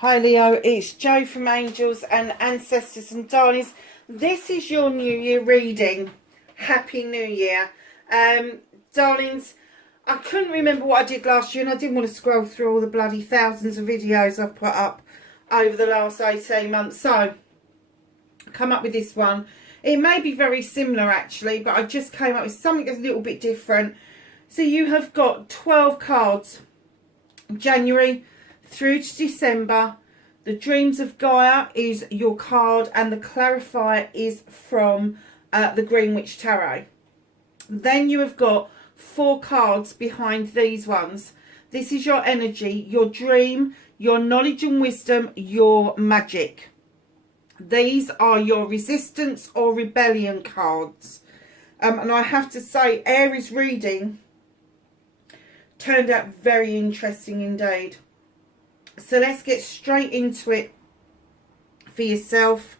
Hi Leo, it's Jo from Angels and Ancestors and Darlings. This is your New Year reading. Happy New Year. Darlings, I couldn't remember what I did last year and I didn't want to scroll through all the bloody thousands of videos I've put up over the last 18 months. So, I come up with this one. It may be very similar actually, but I just came up with something that's a little bit different. So you have got 12 cards, January through to December. The Dreams of Gaia is your card and the Clarifier is from the Greenwich Tarot. Then you have got 4 cards behind these ones. This is your energy, your dream, your knowledge and wisdom, your magic. These are your resistance or rebellion cards. And I have to say, Aries reading turned out very interesting indeed. So let's get straight into it for yourself.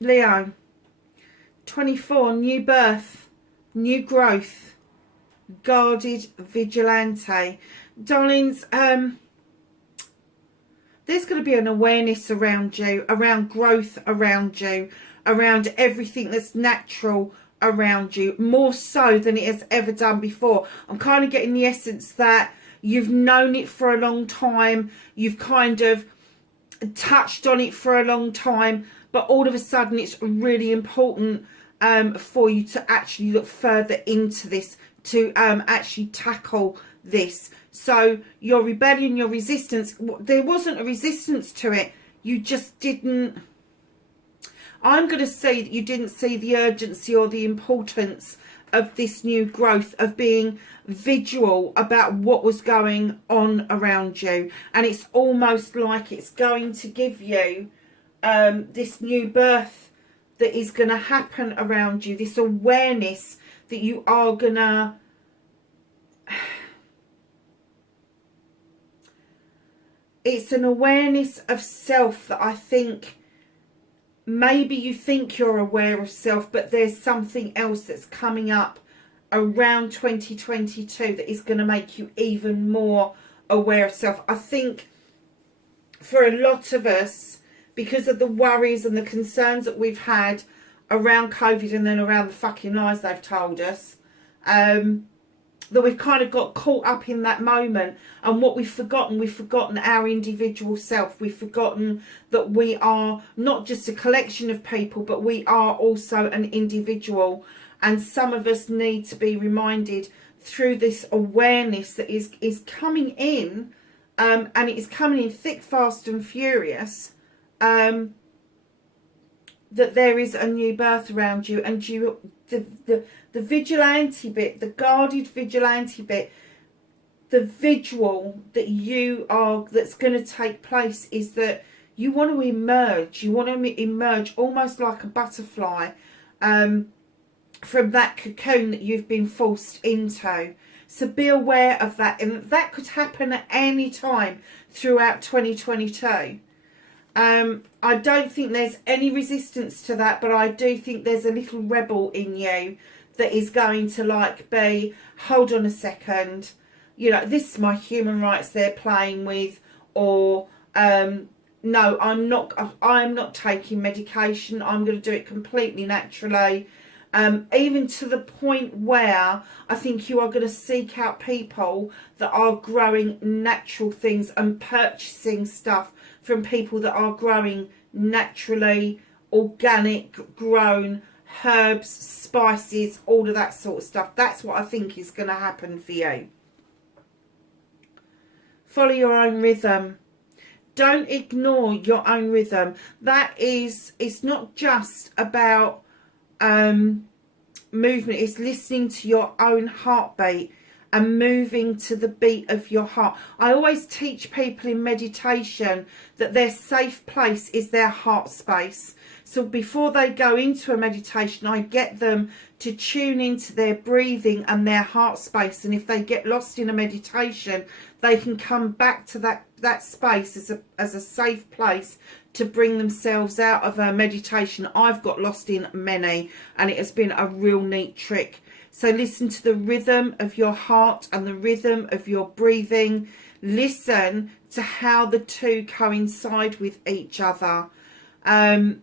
Leo, 24, new birth, new growth, guarded vigilante. Darlings, there's going to be an awareness around you, around growth around you, around everything that's natural around you, more so than it has ever done before. I'm kind of getting the essence that you've known it for a long time, you've kind of touched on it for a long time, but all of a sudden it's really important for you to actually look further into this, to actually tackle this. So your rebellion, your resistance, there wasn't a resistance to it, you just didn't, I'm going to say that you didn't see the urgency or the importance of this new growth, of being vigilant about what was going on around you. And it's almost like it's going to give you this new birth that is going to happen around you, this awareness that you are going to... It's an awareness of self that I think... Maybe you think you're aware of self, but there's something else that's coming up around 2022 that is going to make you even more aware of self. I think for a lot of us, because of the worries and the concerns that we've had around COVID and then around the fucking lies they've told us, that we've kind of got caught up in that moment. And what we've forgotten our individual self. We've forgotten that we are not just a collection of people, but we are also an individual. And some of us need to be reminded through this awareness that is coming in, and it is coming in thick, fast and furious, that there is a new birth around you. And you, the vigilante bit, the guarded vigilante bit, the vigil that you are, that's going to take place is that you want to emerge. You want to emerge almost like a butterfly from that cocoon that you've been forced into. So be aware of that, and that could happen at any time throughout 2022. I don't think there's any resistance to that, but I do think there's a little rebel in you that is going to like be, hold on a second, you know, this is my human rights they're playing with, or no, I'm not taking medication, I'm going to do it completely naturally. Even to the point where I think you are going to seek out people that are growing natural things and purchasing stuff from people that are growing naturally, organic, grown, herbs, spices, all of that sort of stuff. That's what I think is going to happen for you. Follow your own rhythm. Don't ignore your own rhythm. That is, it's not just about movement, it's listening to your own heartbeat and moving to the beat of your heart. I always teach people in meditation that their safe place is their heart space. So before they go into a meditation, I get them to tune into their breathing and their heart space. And if they get lost in a meditation, they can come back to that space as a safe place to bring themselves out of a meditation. I've got lost in many, and it has been a real neat trick. So listen to the rhythm of your heart and the rhythm of your breathing. Listen to how the two coincide with each other. And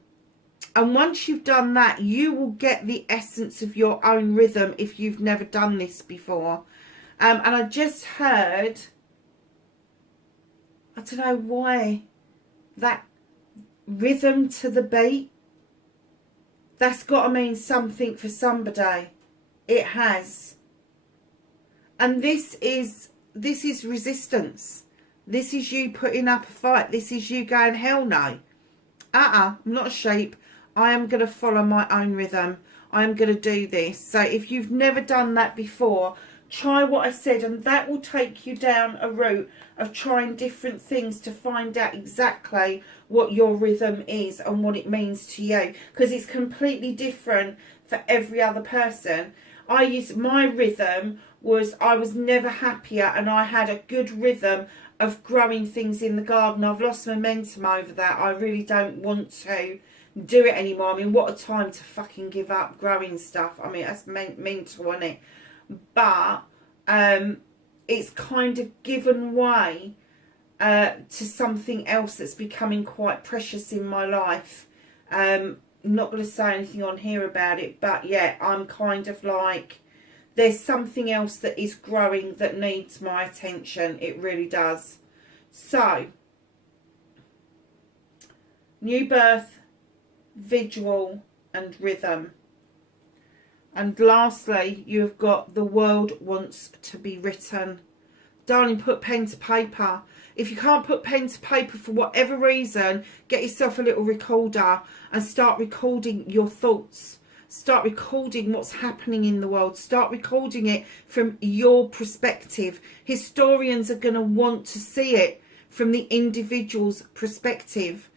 once you've done that, you will get the essence of your own rhythm if you've never done this before. And I just heard, I don't know why, that rhythm to the beat, that's got to mean something for somebody. It has. And this is resistance. This is you putting up a fight. This is you going, hell no. I'm not a sheep. I am going to follow my own rhythm. I am going to do this. So if you've never done that before, try what I said, and that will take you down a route of trying different things to find out exactly what your rhythm is and what it means to you, because it's completely different for every other person. My rhythm was, I was never happier, and I had a good rhythm of growing things in the garden. I've lost momentum over that. I really don't want to do it anymore. I mean, what a time to fucking give up growing stuff. I mean, that's mental, isn't it? But it's kind of given way to something else that's becoming quite precious in my life. Not going to say anything on here about it, but yeah, I'm kind of like, there's something else that is growing that needs my attention. It really does. So, new birth, visual and rhythm. And lastly, you've got the world wants to be written. Darling, put pen to paper. If you can't put pen to paper for whatever reason, get yourself a little recorder and start recording your thoughts. Start recording what's happening in the world. Start recording it from your perspective. Historians are going to want to see it from the individual's perspective.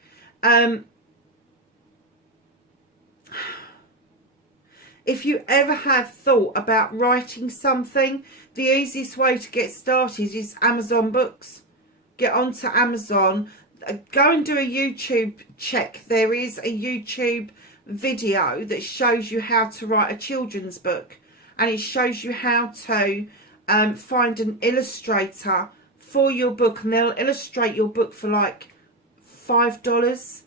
If you ever have thought about writing something, the easiest way to get started is Amazon Books. Get onto Amazon, go and do a YouTube check. There is a YouTube video that shows you how to write a children's book, and it shows you how to find an illustrator for your book, and they'll illustrate your book for like $5,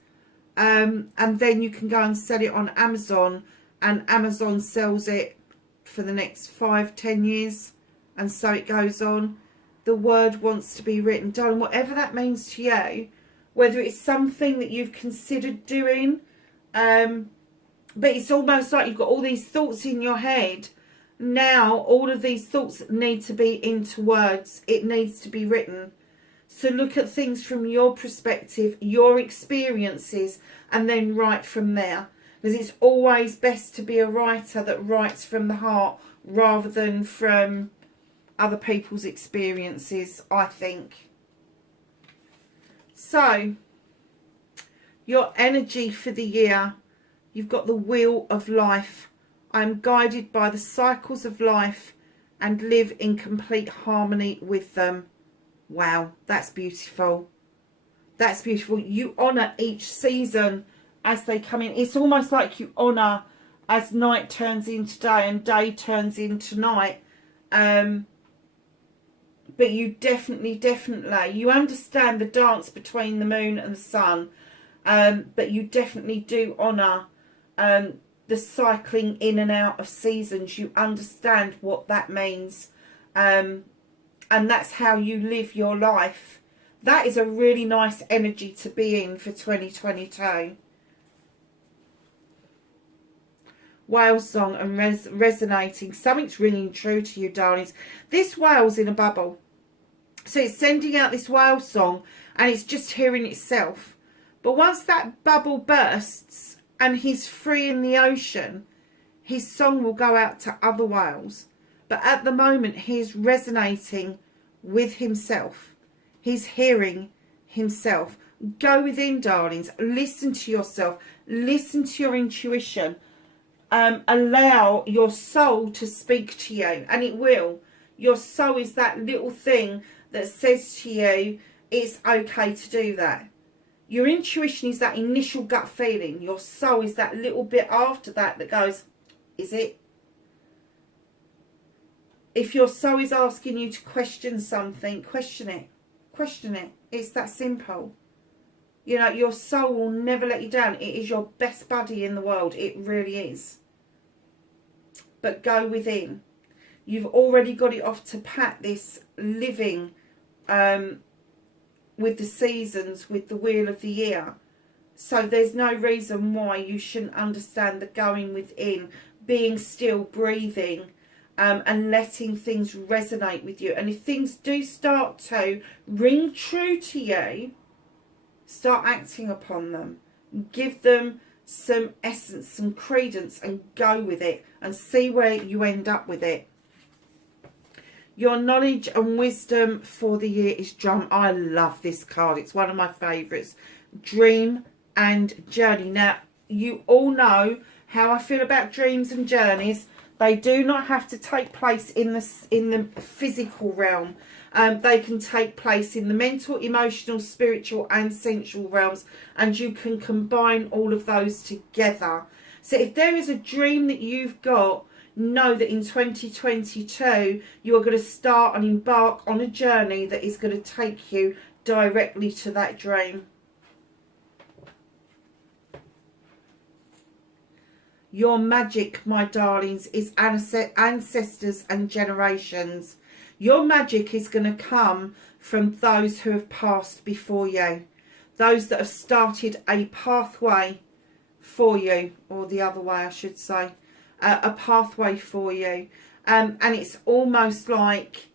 and then you can go and sell it on Amazon, and Amazon sells it for the next 5-10 years, and so it goes on. The word wants to be written. Darling, whatever that means to you, whether it's something that you've considered doing, but it's almost like you've got all these thoughts in your head. Now all of these thoughts need to be into words. It needs to be written. So look at things from your perspective, your experiences, and then write from there. Because it's always best to be a writer that writes from the heart rather than from other people's experiences, I think. So, your energy for the year, you've got the wheel of life. I am guided by the cycles of life and live in complete harmony with them. Wow, that's beautiful. That's beautiful. You honour each season as they come in. It's almost like you honour as night turns into day and day turns into night. But you definitely, you understand the dance between the moon and the sun. But you definitely do honour the cycling in and out of seasons. You understand what that means. And that's how you live your life. That is a really nice energy to be in for 2022. Whale song and resonating. Something's ringing true to you, darlings. This whale's in a bubble. So it's sending out this whale song and it's just hearing itself. But once that bubble bursts and he's free in the ocean, his song will go out to other whales. But at the moment, he's resonating with himself. He's hearing himself. Go within, darlings. Listen to yourself. Listen to your intuition. Allow your soul to speak to you, and it will. Your soul is that little thing that says to you, it's okay to do that. Your intuition is that initial gut feeling. Your soul is that little bit after that that goes, is it? If your soul is asking you to question something, question it. Question it. It's that simple. You know, your soul will never let you down. It is your best buddy in the world. It really is. But go within. You've already got it off to pat, this living with the seasons, with the wheel of the year. So there's no reason why you shouldn't understand the going within, being still, breathing, and letting things resonate with you. And if things do start to ring true to you, start acting upon them. Give them some essence, some credence, and go with it and see where you end up with it. Your knowledge and wisdom for the year is drum. I love this card. It's one of my favourites. Dream and journey. Now, you all know how I feel about dreams and journeys. They do not have to take place in the physical realm. They can take place in the mental, emotional, spiritual and sensual realms. And you can combine all of those together. So if there is a dream that you've got, know that in 2022 you are going to start and embark on a journey that is going to take you directly to that dream. Your magic, my darlings, is ancestors and generations. Your magic is going to come from those who have passed before you. Those that have started a pathway for you, or the other way I should say. A pathway for you, and it's almost like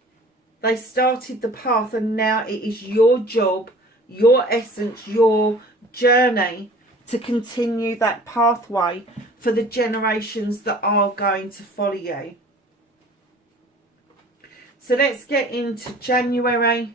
they started the path and now it is your job, your essence, your journey to continue that pathway for the generations that are going to follow you. So let's get into January,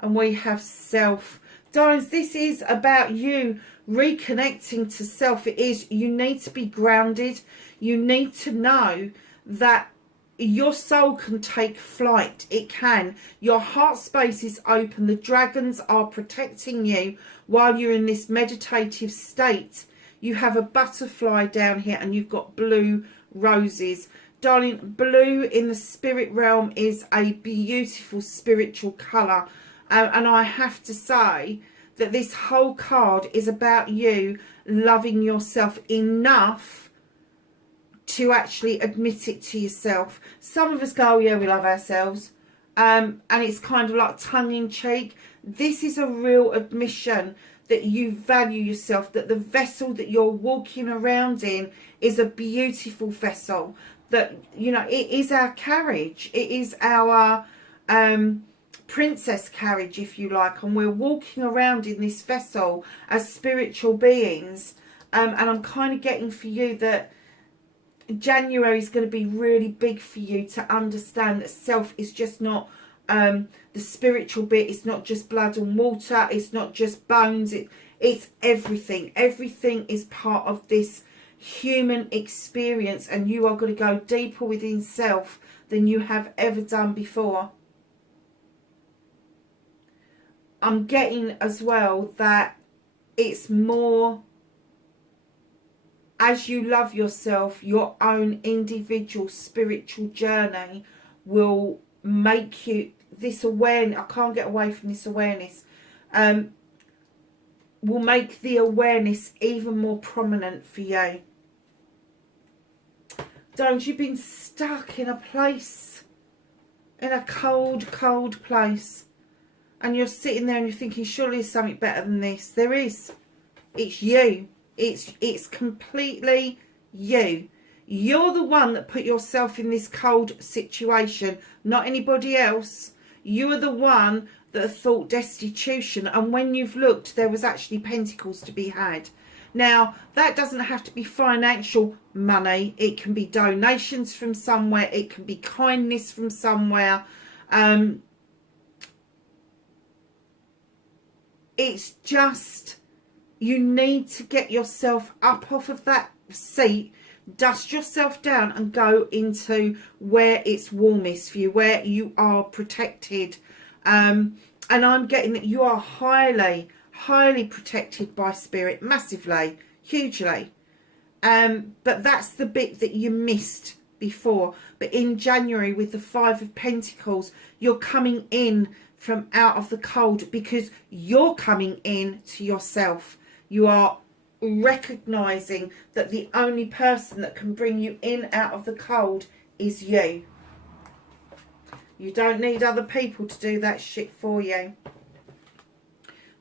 and we have self. Darlings, this is about you reconnecting to self. It is, you need to be grounded. You need to know that your soul can take flight. It can. Your heart space is open. The dragons are protecting you while you're in this meditative state. You have a butterfly down here and you've got blue roses. Darling, blue in the spirit realm is a beautiful spiritual colour. And I have to say that this whole card is about you loving yourself enough to actually admit it to yourself. Some of us go, oh, yeah, we love ourselves. And it's kind of like tongue-in-cheek. This is a real admission that you value yourself, that the vessel that you're walking around in is a beautiful vessel. That, you know, it is our carriage. It is our princess carriage, if you like. And we're walking around in this vessel as spiritual beings. And I'm kind of getting for you that January is going to be really big for you to understand that self is just not the spiritual bit. It's not just blood and water. It's not just bones. It's everything. Everything is part of this human experience, and you are going to go deeper within self than you have ever done before. I'm getting as well that it's more, as you love yourself, your own individual spiritual journey will make you, this awareness, I can't get away from this awareness, will make the awareness even more prominent for you. Don't, you've been stuck in a place, in a cold, cold place, and you're sitting there and you're thinking, surely there's something better than this. There is. It's you. It's completely you. You're the one that put yourself in this cold situation, not anybody else. You are the one that thought destitution, and when you've looked, there was actually pentacles to be had. Now, that doesn't have to be financial money. It can be donations from somewhere. It can be kindness from somewhere. It's just, you need to get yourself up off of that seat, dust yourself down and go into where it's warmest for you, where you are protected. And I'm getting that you are highly, highly protected by spirit, massively, hugely. But that's the bit that you missed before. But in January, with the Five of Pentacles, you're coming in from out of the cold, because you're coming in to yourself. You are recognizing that the only person that can bring you in out of the cold is you. You don't need other people to do that shit for you.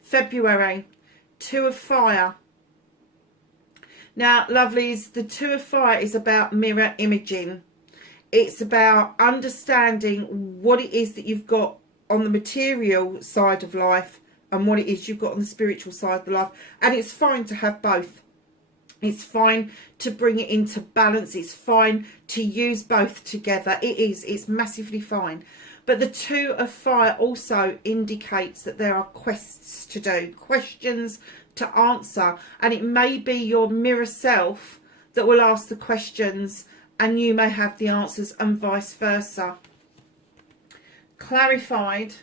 February, Two of Fire. Now, lovelies, the Two of Fire is about mirror imaging. It's about understanding what it is that you've got on the material side of life and what it is you've got on the spiritual side of life. And it's fine to have both. It's fine to bring it into balance. It's fine to use both together. It's massively fine. But the Two of Fire also indicates that there are quests to do, questions to answer. And it may be your mirror self that will ask the questions and you may have the answers, and vice versa. Clarified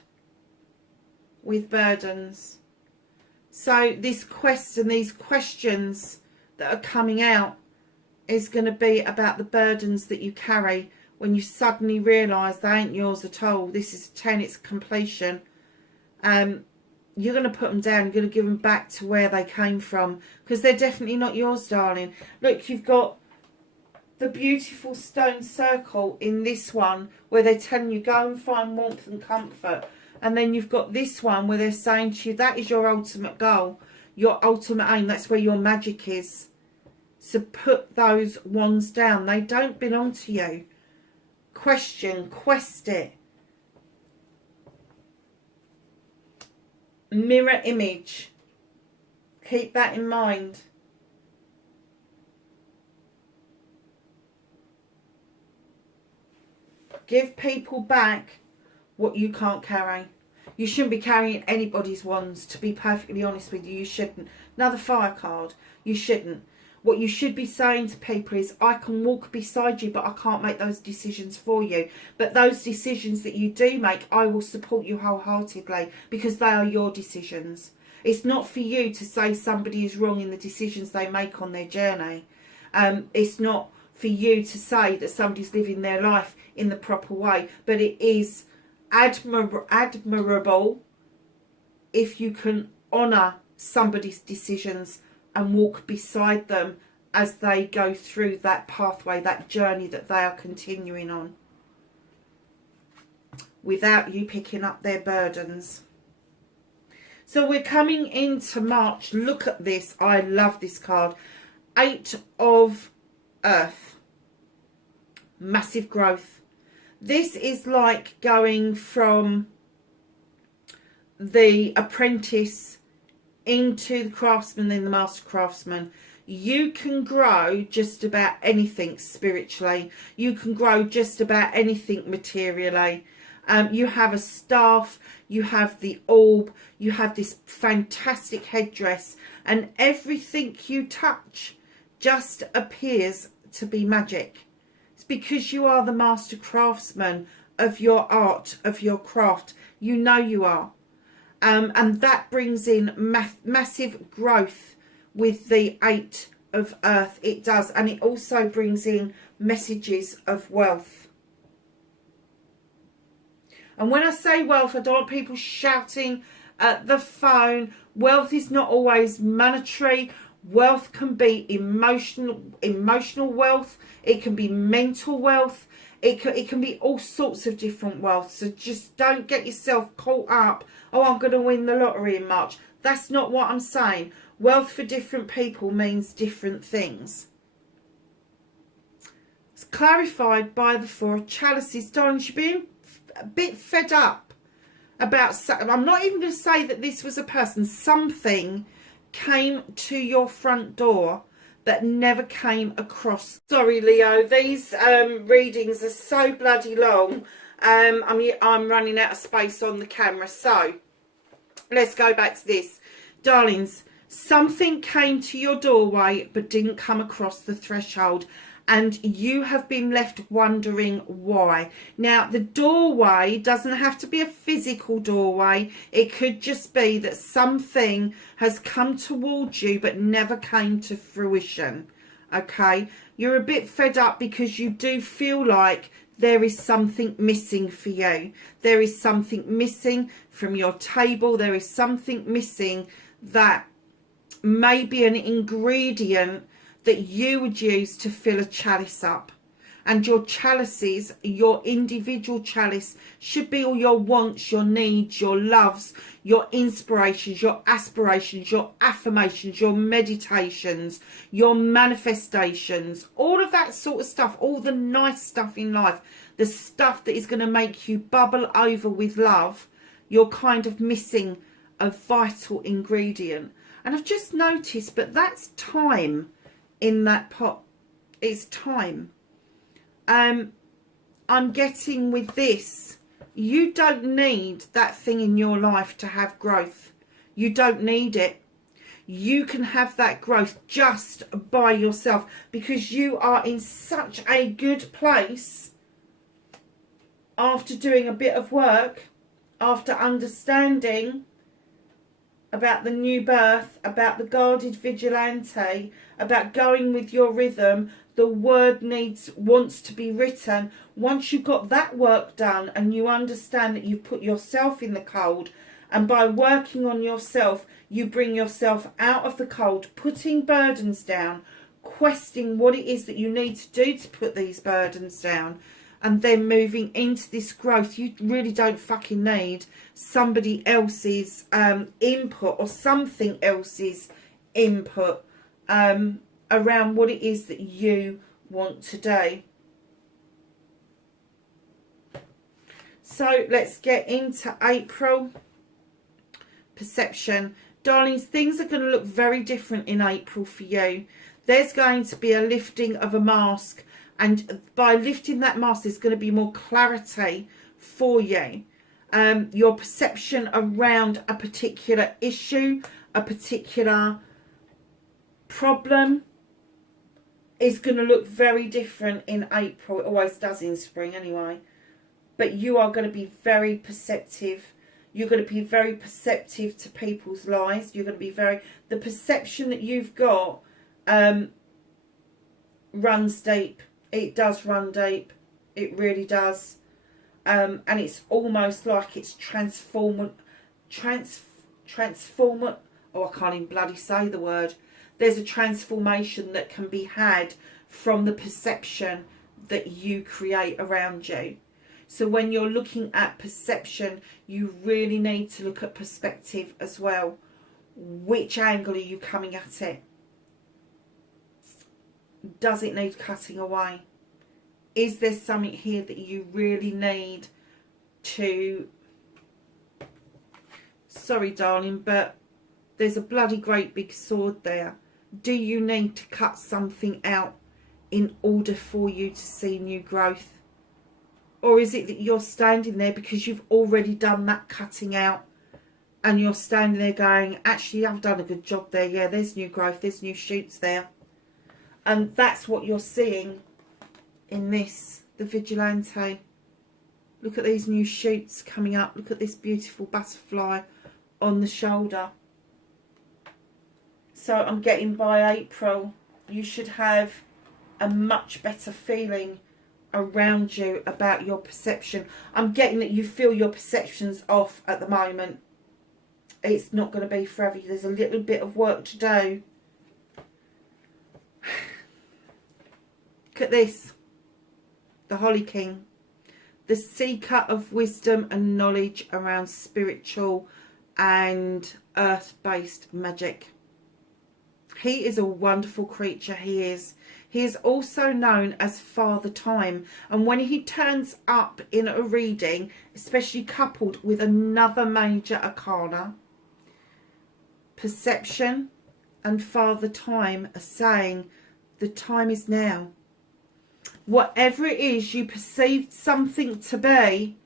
with burdens. So this quest and these questions that are coming out is going to be about the burdens that you carry when you suddenly realise they ain't yours at all. This is 10, it's completion. You're going to put them down, you're going to give them back to where they came from, because they're definitely not yours, darling. Look, you've got the beautiful stone circle in this one where they're telling you go and find warmth and comfort. And then you've got this one where they're saying to you that is your ultimate goal, your ultimate aim, that's where your magic is. So put those wands down. They don't belong to you. Quest it. Mirror image. Keep that in mind. Give people back what you can't carry. You shouldn't be carrying anybody's wands, to be perfectly honest with you. You shouldn't. Another fire card. You shouldn't. What you should be saying to people is, I can walk beside you, but I can't make those decisions for you. But those decisions that you do make, I will support you wholeheartedly, because they are your decisions. It's not for you to say somebody is wrong in the decisions they make on their journey. It's not for you to say that somebody's living their life in the proper way, but it is admirable if you can honour somebody's decisions and walk beside them as they go through that pathway, that journey that they are continuing on, without you picking up their burdens. So we're coming into March. Look at this. I love this card. 8 of Earth. Massive growth. This is like going from the apprentice into the craftsman, then the master craftsman. You can grow just about anything spiritually. You can grow just about anything materially. You have a staff, you have the orb, you have this fantastic headdress, and everything you touch just appears to be magic. It's because you are the master craftsman of your art, of your craft. You know you are. And that brings in massive growth with the 8 of Earth. It does. And it also brings in messages of wealth. And when I say wealth, I don't want people shouting at the phone. Wealth is not always monetary. Wealth can be emotional wealth. It can be mental wealth. It can be all sorts of different wealth. So just don't get yourself caught up. Oh, I'm going to win the lottery in March. That's not what I'm saying. Wealth for different people means different things. It's clarified by the 4 of Chalices. Darling, you're being a bit fed up about... I'm not even going to say that this was a person. Something came to your front door that never came across. Sorry, Leo, these readings are so bloody long. I'm running out of space on the camera, so let's go back to this. Darlings, something came to your doorway but didn't come across the threshold, and you have been left wondering why. Now, the doorway doesn't have to be a physical doorway. It could just be that something has come towards you but never came to fruition. okay? You're a bit fed up because you do feel like there is something missing for you. There is something missing from your table. There is something missing that may be an ingredient that you would use to fill a chalice up. And your chalices, your individual chalice, should be all your wants, your needs, your loves, your inspirations, your aspirations, your affirmations, your meditations, your manifestations, all of that sort of stuff, all the nice stuff in life, the stuff that is going to make you bubble over with love. You're kind of missing a vital ingredient. And I've just noticed, but that's time in that pot. It's time. I'm getting with this, you don't need that thing in your life to have growth. You don't need it. You can have that growth just by yourself, because you are in such a good place after doing a bit of work, after understanding about the new birth, about the guarded vigilante, about going with your rhythm. The word wants to be written. Once you've got that work done and you understand that you put yourself in the cold, and by working on yourself, you bring yourself out of the cold, putting burdens down, questioning what it is that you need to do to put these burdens down, and then moving into this growth. You really don't fucking need somebody else's input or something else's input around what it is that you want to do. So let's get into April. Perception. Darlings, things are going to look very different in April for you. There's going to be a lifting of a mask, and by lifting that mask there's going to be more clarity for you. Your perception around a particular issue, a particular problem, is going to look very different in April. It always does in spring anyway. But you are going to be very perceptive. You're going to be very perceptive to people's lives. You're going to be very... The perception that you've got runs deep. It does run deep. It really does. And it's almost like it's transform. Oh, I can't even bloody say the word. There's a transformation that can be had from the perception that you create around you. So when you're looking at perception, you really need to look at perspective as well. Which angle are you coming at it? Does it need cutting away? Is there something here that you really need to... Sorry, darling, but there's a bloody great big sword there. Do you need to cut something out in order for you to see new growth? Or is it that you're standing there because you've already done that cutting out, and you're standing there going, actually, I've done a good job there. Yeah, there's new growth. There's new shoots there. And that's what you're seeing in this, the vigilante. Look at these new shoots coming up. Look at this beautiful butterfly on the shoulder. So I'm getting by April, you should have a much better feeling around you about your perception. I'm getting that you feel your perception's off at the moment. It's not going to be forever. There's a little bit of work to do. Look at this. The Holly King. The seeker of wisdom and knowledge around spiritual and earth-based magic. He is a wonderful creature, he is. He is also known as Father Time. And when he turns up in a reading, especially coupled with another major arcana, perception and Father Time are saying the time is now. Whatever it is you perceived something to be,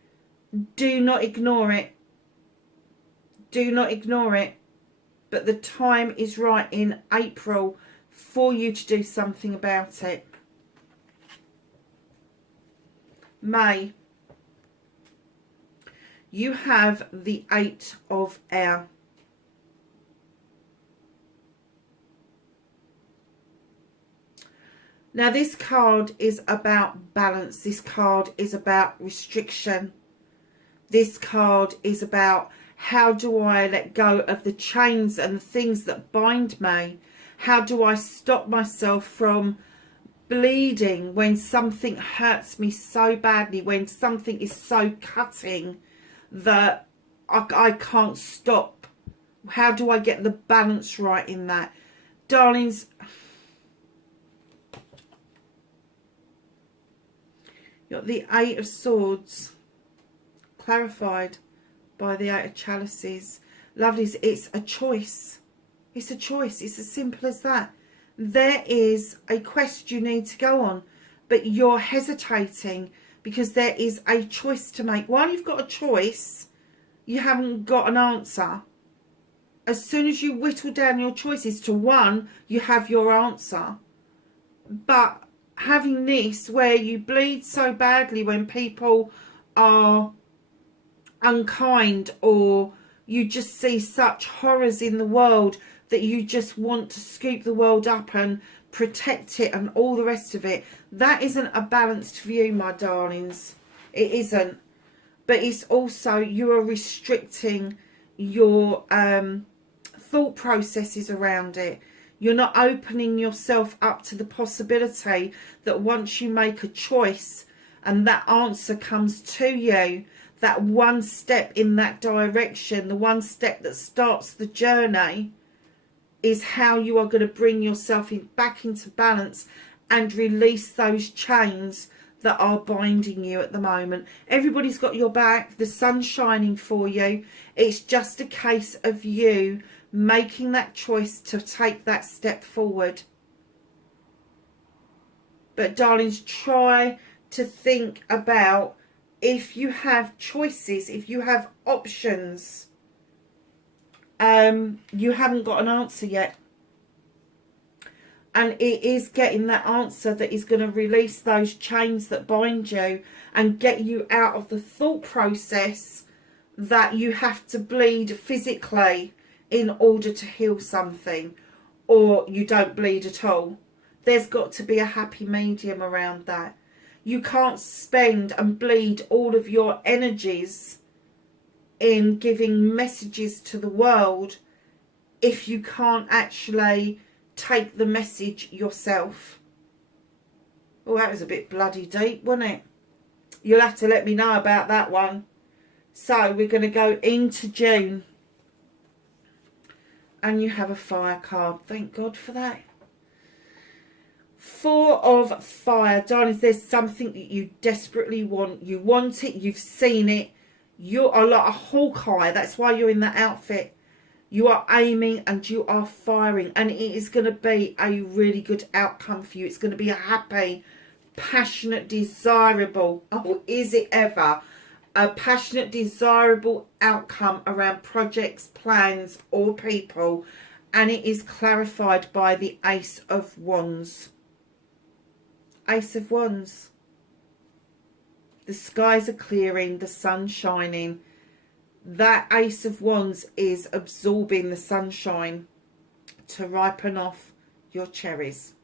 do not ignore it. Do not ignore it. But the time is right in April for you to do something about it. May. You have the 8 of Air. Now this card is about balance. This card is about restriction. This card is about, how do I let go of the chains and the things that bind me? How do I stop myself from bleeding when something hurts me so badly, when something is so cutting that I can't stop? How do I get the balance right in that? Darlings, you've got the Eight of Swords, clarified by the Eight of Chalices. Lovelies, it's a choice. It's a choice. It's as simple as that. There is a quest you need to go on, but you're hesitating because there is a choice to make. While you've got a choice, you haven't got an answer. As soon as you whittle down your choices to one, you have your answer. But having this where you bleed so badly when people are unkind, or you just see such horrors in the world that you just want to scoop the world up and protect it and all the rest of it, that isn't a balanced view, my darlings. It isn't. But it's also, you are restricting your thought processes around it. You're not opening yourself up to the possibility that once you make a choice and that answer comes to you, that one step in that direction, the one step that starts the journey, is how you are going to bring yourself back into balance and release those chains that are binding you at the moment. Everybody's got your back. The sun's shining for you. It's just a case of you making that choice to take that step forward. But darlings, try to think about, if you have choices, if you have options, you haven't got an answer yet. And it is getting that answer that is going to release those chains that bind you and get you out of the thought process that you have to bleed physically in order to heal something, or you don't bleed at all. There's got to be a happy medium around that. You can't spend and bleed all of your energies in giving messages to the world if you can't actually take the message yourself. Oh, that was a bit bloody deep, wasn't it? You'll have to let me know about that one. So we're going to go into June. And you have a fire card. Thank God for that. Four of Fire. Darlings, there's something that you desperately want. You want it. You've seen it. You are like a Hawkeye. That's why you're in that outfit. You are aiming and you are firing. And it is going to be a really good outcome for you. It's going to be a happy, passionate, desirable. Oh, is it ever? A passionate, desirable outcome around projects, plans, or people. And it is clarified by the Ace of Wands. Ace of Wands. The skies are clearing, the sun's shining. That Ace of Wands is absorbing the sunshine to ripen off your cherries.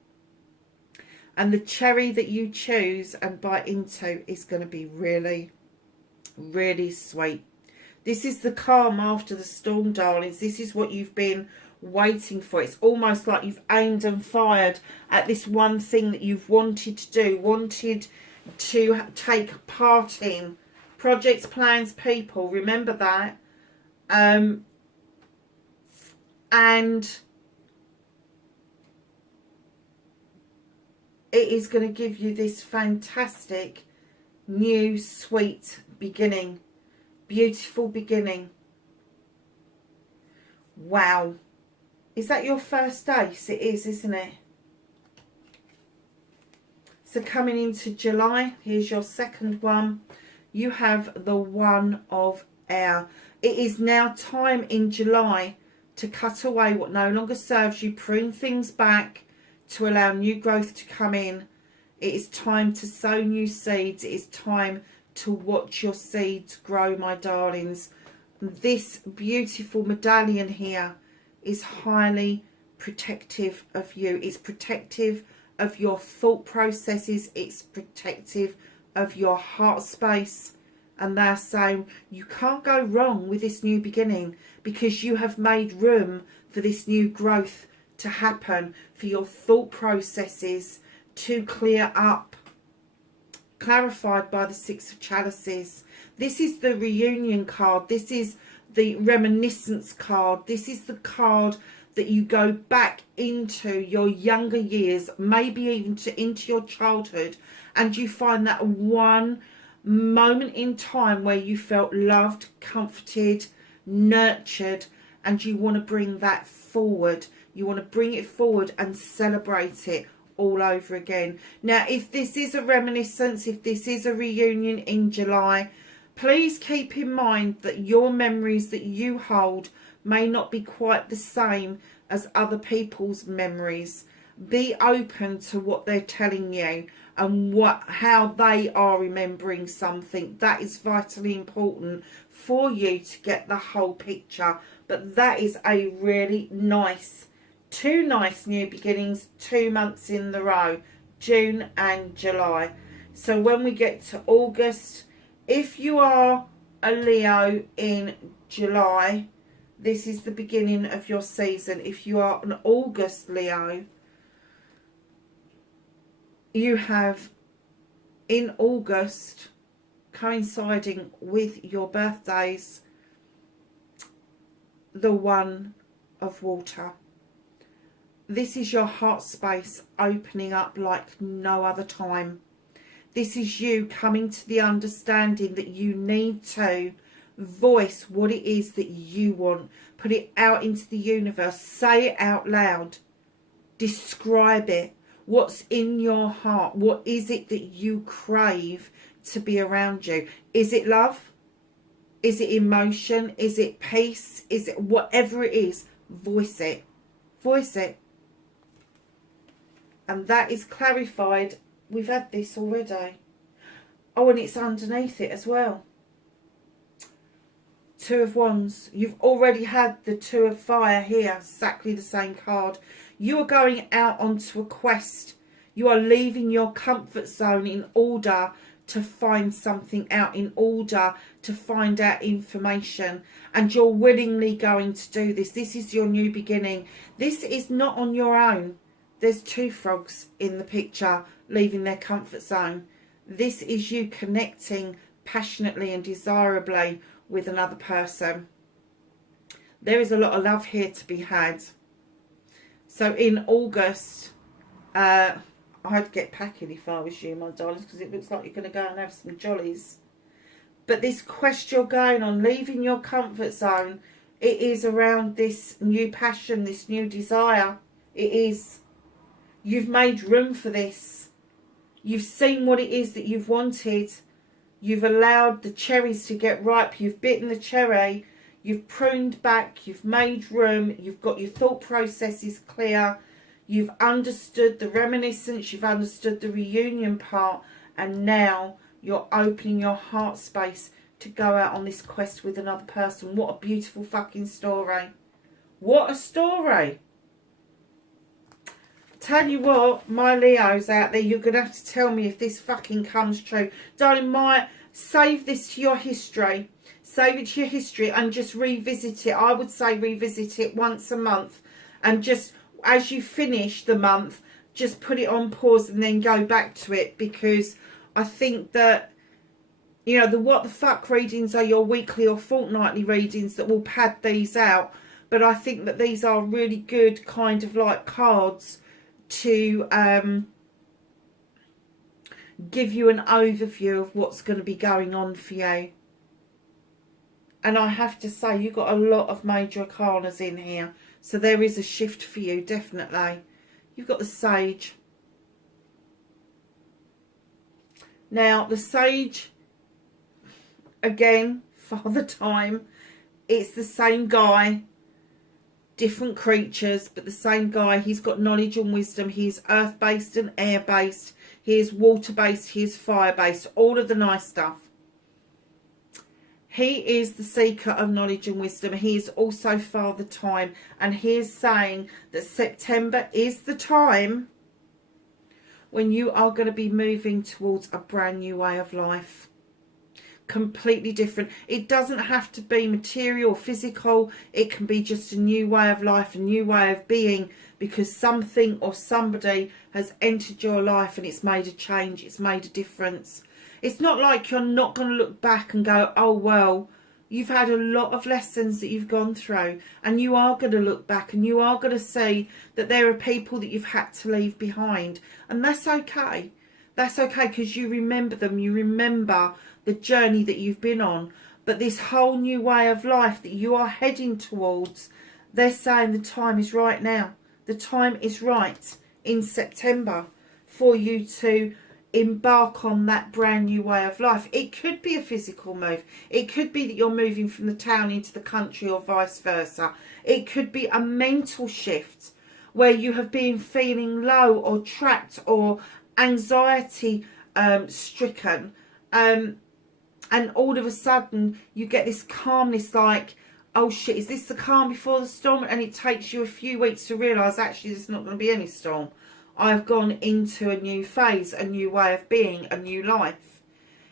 And the cherry that you choose and bite into is going to be really, really sweet. This is the calm after the storm, darlings. This is what you've been waiting for. It's almost like you've aimed and fired at this one thing that you've wanted to do, wanted to take part in. Projects, plans, people, remember that. And it is going to give you this fantastic new sweet beginning, beautiful beginning. Wow. Is that your first ace? It is, isn't it? So coming into July, here's your second one. You have the One of Air. It is now time in July to cut away what no longer serves you, prune things back to allow new growth to come in. It is time to sow new seeds. It is time to watch your seeds grow, my darlings. This beautiful medallion here is highly protective of you. It's protective of your thought processes. It's protective of your heart space. And they're saying you can't go wrong with this new beginning, because you have made room for this new growth to happen, for your thought processes to clear up. Clarified by the Six of Chalices. This is the reunion card. This is the reminiscence card. This is the card that you go back into your younger years, maybe even into your childhood, and you find that one moment in time where you felt loved, comforted, nurtured, and you want to bring that forward. You want to bring it forward and celebrate it all over again. Now, if this is a reminiscence, if this is a reunion in July, please keep in mind that your memories that you hold may not be quite the same as other people's memories. Be open to what they're telling you and how they are remembering something. That is vitally important for you to get the whole picture. But that is a really nice, two nice new beginnings, 2 months in the row, June and July. So when we get to August, if you are a Leo in July, this is the beginning of your season. If you are an August Leo, you have in August, coinciding with your birthdays, the One of Water. This is your heart space opening up like no other time. This is you coming to the understanding that you need to voice what it is that you want. Put it out into the universe. Say it out loud. Describe it. What's in your heart? What is it that you crave to be around you? Is it love? Is it emotion? Is it peace? Is it whatever it is? Voice it. Voice it. And that is clarified. We've had this already. Oh, and it's underneath it as well. Two of Wands. You've already had the Two of Fire here. Exactly the same card. You are going out onto a quest. You are leaving your comfort zone in order to find something out, in order to find out information. And you're willingly going to do this. This is your new beginning. This is not on your own. There's two frogs in the picture leaving their comfort zone. This is you connecting passionately and desirably with another person. There is a lot of love here to be had. So in August, I'd get packing if I was you, my darlings, because it looks like you're going to go and have some jollies. But this quest you're going on, leaving your comfort zone, it is around this new passion, this new desire. It is. You've made room for this. You've seen what it is that you've wanted. You've allowed the cherries to get ripe. You've bitten the cherry. You've pruned back. You've made room. You've got your thought processes clear. You've understood the reminiscence. You've understood the reunion part. And now you're opening your heart space to go out on this quest with another person. What a beautiful fucking story. What a story. Tell you what, my Leos out there, you're going to have to tell me if this fucking comes true. Darling, save this to your history. Save it to your history and just revisit it. I would say revisit it once a month. And just, as you finish the month, just put it on pause and then go back to it. Because I think that, you know, the what the fuck readings are your weekly or fortnightly readings that will pad these out. But I think that these are really good kind of like cards to give you an overview of what's going to be going on for you. And I have to say, you've got a lot of major arcanas in here. So there is a shift for you, definitely. You've got the Sage. Now, the Sage, again, Father Time. It's the same guy. Different creatures, but the same guy. He's got knowledge and wisdom. He is earth-based and air-based. He is water-based. He is fire-based. All of the nice stuff. He is the seeker of knowledge and wisdom. He is also Father Time. And he is saying that September is the time when you are going to be moving towards a brand new way of life. Completely different. It doesn't have to be material or physical. It can be just a new way of life, a new way of being, because something or somebody has entered your life and it's made a change, it's made a difference. It's not like you're not going to look back and go, oh well, you've had a lot of lessons that you've gone through, and you are going to look back and you are going to see that there are people that you've had to leave behind, and that's okay. That's okay, because you remember them, you remember the journey that you've been on. But this whole new way of life that you are heading towards, they're saying the time is right now. The time is right in September for you to embark on that brand new way of life. It could be a physical move. It could be that you're moving from the town into the country, or vice versa. It could be a mental shift where you have been feeling low or trapped or anxiety stricken, and all of a sudden you get this calmness, like, oh shit, is this the calm before the storm? And it takes you a few weeks to realise actually there's not going to be any storm. I've gone into a new phase, a new way of being, a new life.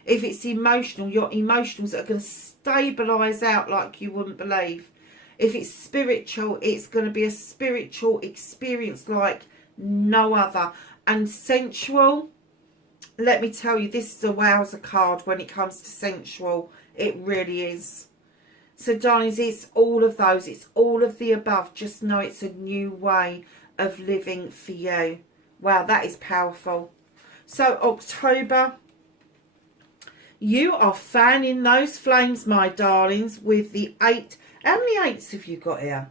If it's emotional, your emotions are going to stabilise out like you wouldn't believe. If it's spiritual, it's going to be a spiritual experience like no other. And sensual, let me tell you, this is a wowzer card when it comes to sensual. It really is. So darlings, it's all of those. It's all of the above. Just know it's a new way of living for you. Wow, that is powerful. So October, you are fanning those flames, my darlings, with the 8. How many 8s have you got here?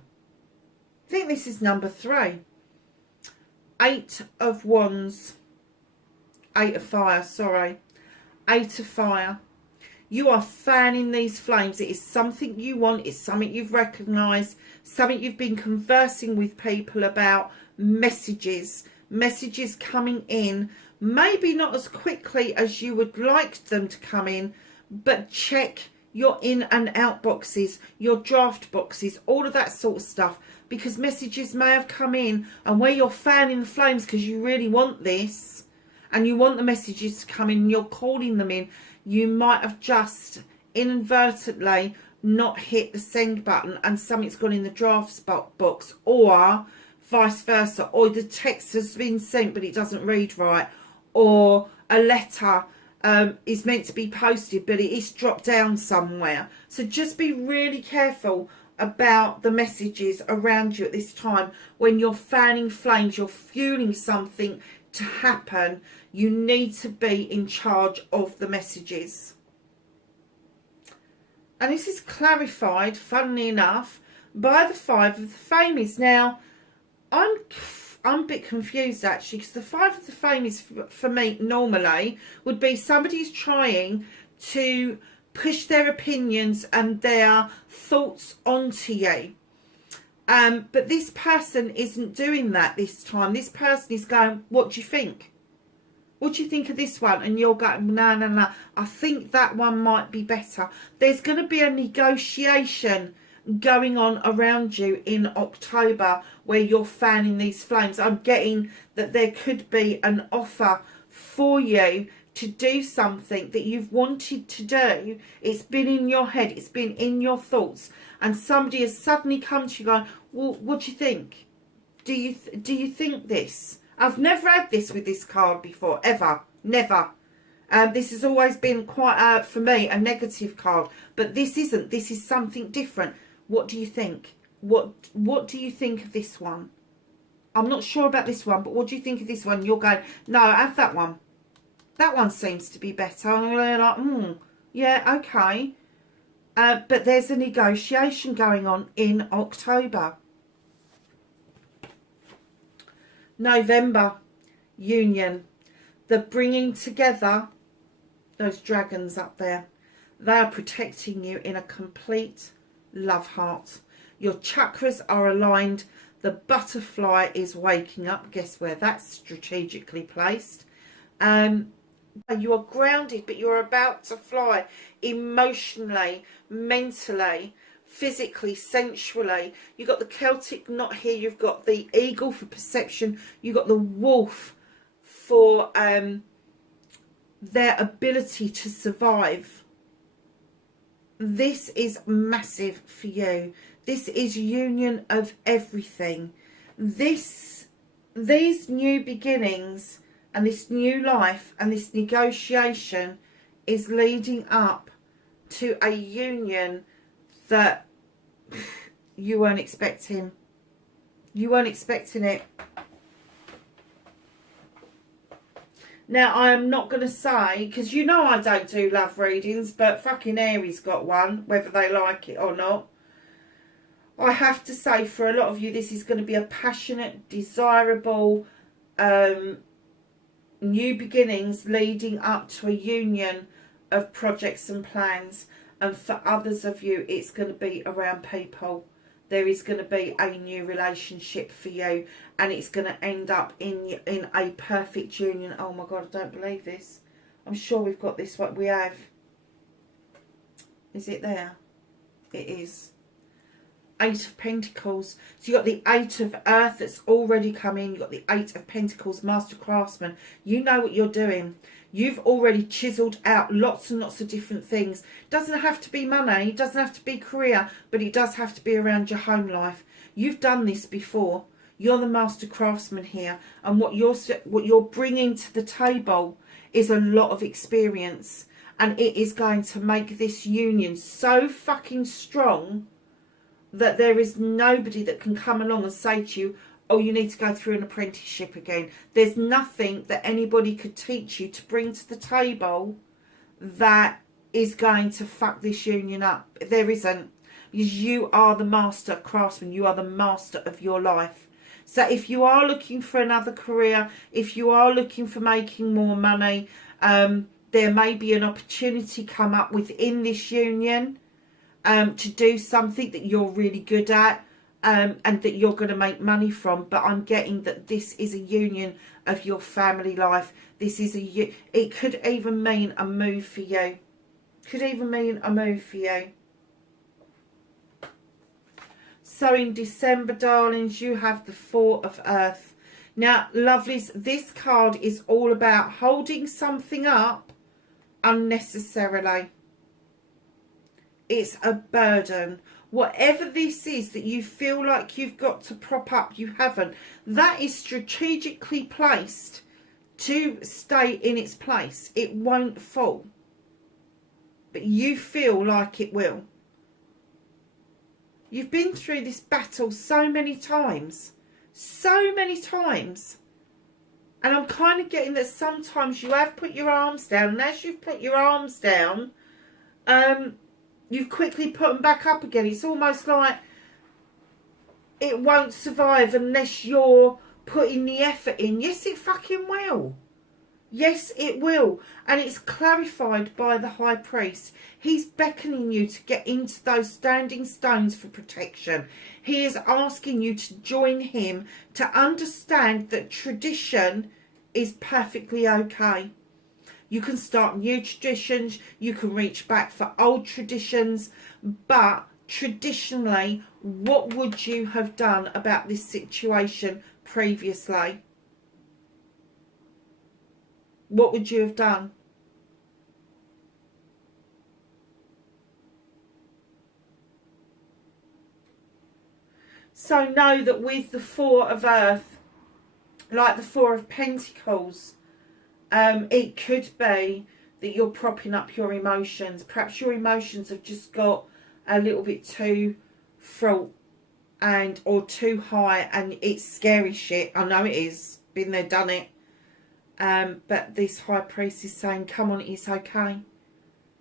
I think this is number 3. 8 of Wands. 8 of Fire, sorry. 8 of Fire. You are fanning these flames. It is something you want. It's something you've recognised. Something you've been conversing with people about. Messages. Messages coming in. Maybe not as quickly as you would like them to come in. But check your in and out boxes. Your draft boxes. All of that sort of stuff. Because messages may have come in. And where you're fanning the flames because you really want this. And you want the messages to come in. And you're calling them in. You might have just inadvertently not hit the send button and something's gone in the drafts box, or vice versa, or the text has been sent but it doesn't read right, or a letter is meant to be posted but it is dropped down somewhere. So just be really careful about the messages around you at this time. When you're fanning flames, you're fueling something to happen. You need to be in charge of the messages. And this is clarified, funnily enough, by the 5 of the Famies. Now, I'm a bit confused actually, because the 5 of the Famies for me normally would be somebody's trying to push their opinions and their thoughts onto you. But this person isn't doing that this time. This person is going, what do you think? What do you think of this one? And you're going, no. I think that one might be better. There's going to be a negotiation going on around you in October where you're fanning these flames. I'm getting that there could be an offer for you to do something that you've wanted to do. It's been in your head. It's been in your thoughts. And somebody has suddenly come to you going, well, what do you think? Do you think this? I've never had this with this card before, ever. Never. This has always been quite, for me, a negative card. But this isn't. This is something different. What do you think? What do you think of this one? I'm not sure about this one, but what do you think of this one? You're going, no, have that one. That one seems to be better. And you're like, yeah, okay. But there's a negotiation going on in October. November, union. The bringing together, those dragons up there. They are protecting you in a complete love heart. Your chakras are aligned. The butterfly is waking up. Guess where that's strategically placed? You are grounded, but you're about to fly emotionally, mentally, physically, sensually. You've got the Celtic knot here. You've got the eagle for perception. You've got the wolf for their ability to survive. This is massive for you. This is union of everything. These new beginnings and this new life and this negotiation is leading up to a union that you weren't expecting. You weren't expecting it. Now, I am not going to say, because you know I don't do love readings, but fucking Aries got one, whether they like it or not. I have to say, for a lot of you, this is going to be a passionate, desirable, new beginnings leading up to a union of projects and plans. And for others of you, it's going to be around people. There is going to be a new relationship for you, and it's going to end up in a perfect union. Oh my God, I don't believe this. I'm sure we've got this. What we have. Is it there? It is. 8 of Pentacles. So you've got the 8 of Earth that's already come in. You've got the 8 of Pentacles, Master Craftsman. You know what you're doing. You've already chiselled out lots and lots of different things. Doesn't have to be money. It doesn't have to be career. But it does have to be around your home life. You've done this before. You're the Master Craftsman here. And what you're bringing to the table is a lot of experience. And it is going to make this union so fucking strong that there is nobody that can come along and say to you, oh, you need to go through an apprenticeship again. There's nothing that anybody could teach you to bring to the table that is going to fuck this union up. There isn't. Because you are the master craftsman. You are the master of your life. So if you are looking for another career, if you are looking for making more money, there may be an opportunity come up within this union to do something that you're really good at, and that you're going to make money from. But I'm getting that this is a union of your family life. This is it could even mean a move for you. Could even mean a move for you. So in December, darlings, you have the 4 of Earth. Now, lovelies, this card is all about holding something up unnecessarily. It's a burden. Whatever this is that you feel like you've got to prop up, you haven't. That is strategically placed to stay in its place. It won't fall. But you feel like it will. You've been through this battle so many times. So many times. And I'm kind of getting that sometimes you have put your arms down. And as you've put your arms down, you've quickly put them back up again. It's almost like it won't survive unless you're putting the effort in. Yes, it fucking will. Yes, it will. And it's clarified by the High Priest. He's beckoning you to get into those standing stones for protection. He is asking you to join him to understand that tradition is perfectly okay. You can start new traditions. You can reach back for old traditions. But traditionally, what would you have done about this situation previously? What would you have done? So know that with the 4 of Earth, like the 4 of Pentacles, it could be that you're propping up your emotions. Perhaps your emotions have just got a little bit too fraught or too high, and it's scary shit. I know it is. Been there, done it. But this High Priest is saying, come on, it's okay.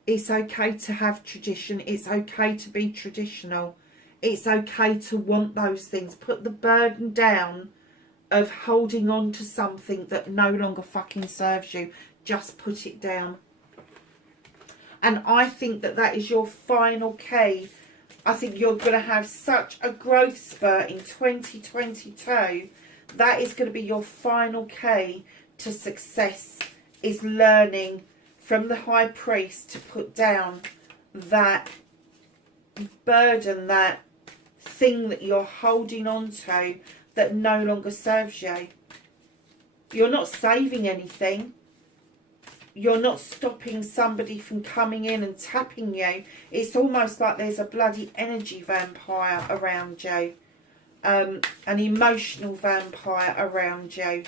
It's okay to have tradition. It's okay to be traditional. It's okay to want those things. Put the burden down of holding on to something that no longer fucking serves you. Just put it down. And I think that that is your final key. I think you're going to have such a growth spurt in 2022. That is going to be your final key to success, is learning from the High Priest to put down that burden, that thing that you're holding on to that no longer serves you. You're not saving anything. You're not stopping somebody from coming in and tapping you. It's almost like there's a bloody energy vampire around you. An emotional vampire around you.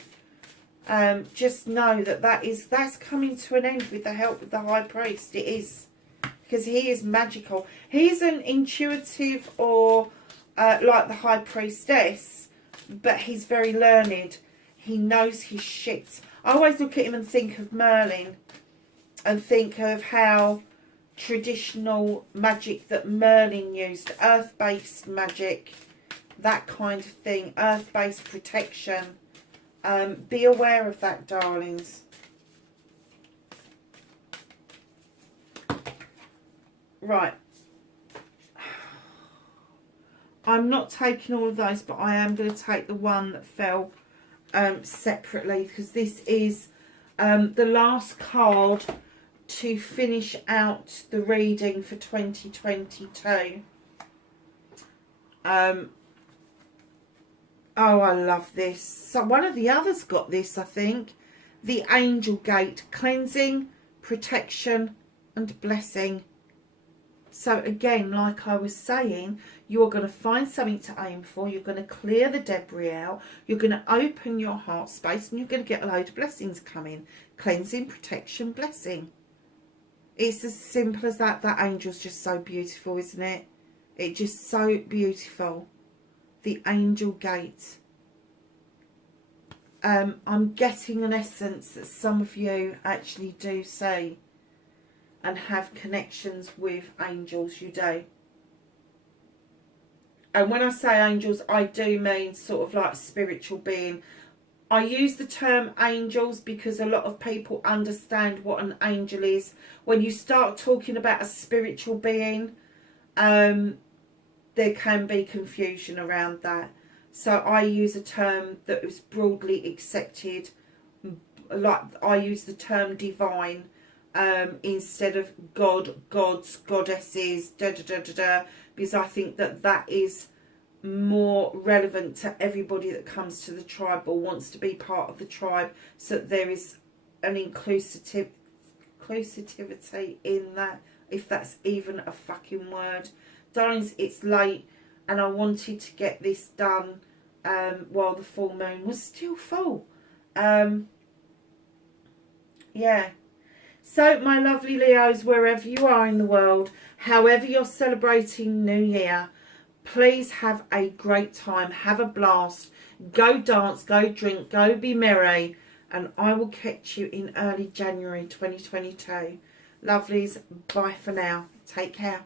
Just know that that's coming to an end with the help of the High Priest. It is. Because he is magical. He isn't intuitive or like the High Priestess, but he's very learned. He knows his shit. I always look at him and think of Merlin, and think of how traditional magic that Merlin used, earth-based magic, that kind of thing, earth-based protection. Be aware of that, darlings. Right. I'm not taking all of those, but I am going to take the one that fell separately, because this is the last card to finish out the reading for 2022. Oh, I love this. So one of the others got this, I think. The Angel Gate, cleansing, protection and blessing. So again, like I was saying, you're going to find something to aim for. You're going to clear the debris out. You're going to open your heart space, and you're going to get a load of blessings coming. Cleansing, protection, blessing. It's as simple as that. That angel's just so beautiful, isn't it? It's just so beautiful. The Angel Gate. I'm getting an essence that some of you actually do see and have connections with angels. You do. And when I say angels, I do mean sort of like spiritual being. I use the term angels because a lot of people understand what an angel is. When you start talking about a spiritual being, there can be confusion around that. So I use a term that is broadly accepted. Like I use the term divine instead of God, gods, goddesses, because I think that that is more relevant to everybody that comes to the tribe or wants to be part of the tribe, so that there is an inclusivity in that, if that's even a fucking word. Darlings, it's late and I wanted to get this done while the full moon was still full. Yeah. So, my lovely Leos, wherever you are in the world, however you're celebrating New Year, please have a great time. Have a blast. Go dance, go drink, go be merry. And I will catch you in early January 2022. Lovelies, bye for now. Take care.